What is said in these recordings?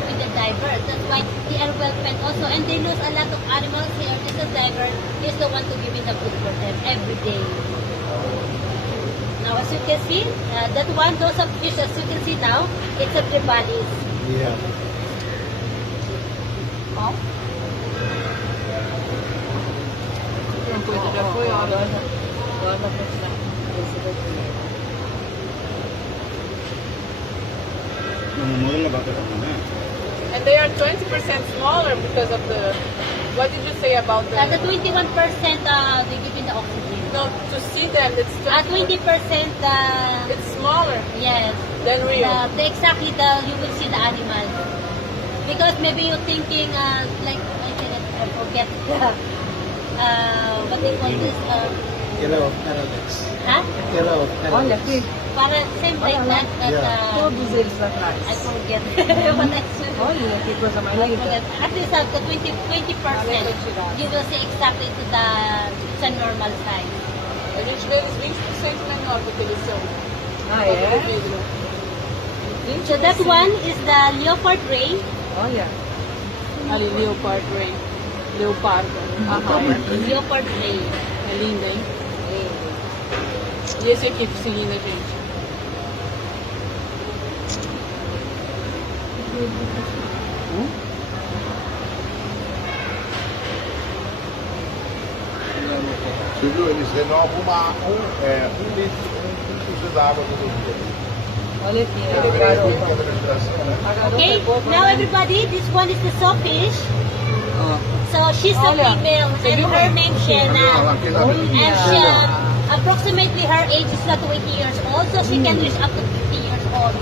with the divers. That's why they are well fed also, and they lose a lot of animals here. This diver is the one to give the food for them every day. Now, as you can see, that one, those of fish, as you can see now, it's a tribalis. Yeah. Oh. And they are 20% smaller because of the. What did you say about the? The 21% they give in the oxygen. No, to see them, it's 20%. It's smaller. Yes. Than real. Exactly you will see the animal. Because maybe you're thinking like I forget what they call this. Era of parallax. Huh? Era of parallax. Para same like that. Todos eles atrás. I forget what I said. Olha que coisa mais I linda. forget. At least the 20%, you will see exactly to the normal size. A gente vê eles 20% menor do que eles são. Ah, é? So that one is the leopard ray. Olha. Ali, leopard ray. Leopardo. Leopard ray. É linda, hein? E esse aqui, que linda, gente. Você viu? Eles renovam um litro de água todo dia. Olha aqui, É a garota. da respiração, né? A garota Okay, é boa, now né? everybody, this one is the sawfish. So she's a female and her name Shanna. And she, approximately her age is 20 years old, so she can reach up to 50 years old.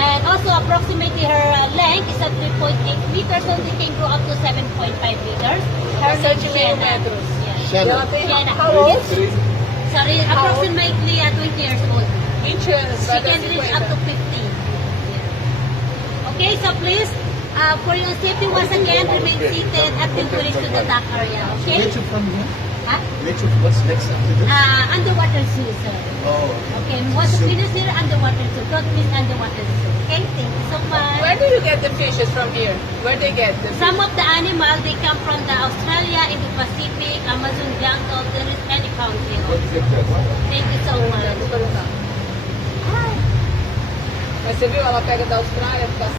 And also approximately her length is at 3.8 meters, so they can grow up to 7.5 meters. Her name Shanna. Shanna. Shanna. How old? Sorry, approximately 20 years old. 20 anos, She vai dar can reach up to 50. 50. Okay, so please, for your safety, once again, remain seated until we reach to the dock area. Okay? Which from here? Huh? Which what's next after this? Underwater zoo, sir. Oh. Okay, once the finish here, underwater zoo. Don't miss underwater zoo. Okay, thank you so much. Where do you get the fishes from here? Where they get the fish? Some of the animals, they come from the Australia, in the Pacific, Amazon jungle, there is any country. Thank you so much. Mas você viu, ela pega da Austrália, fica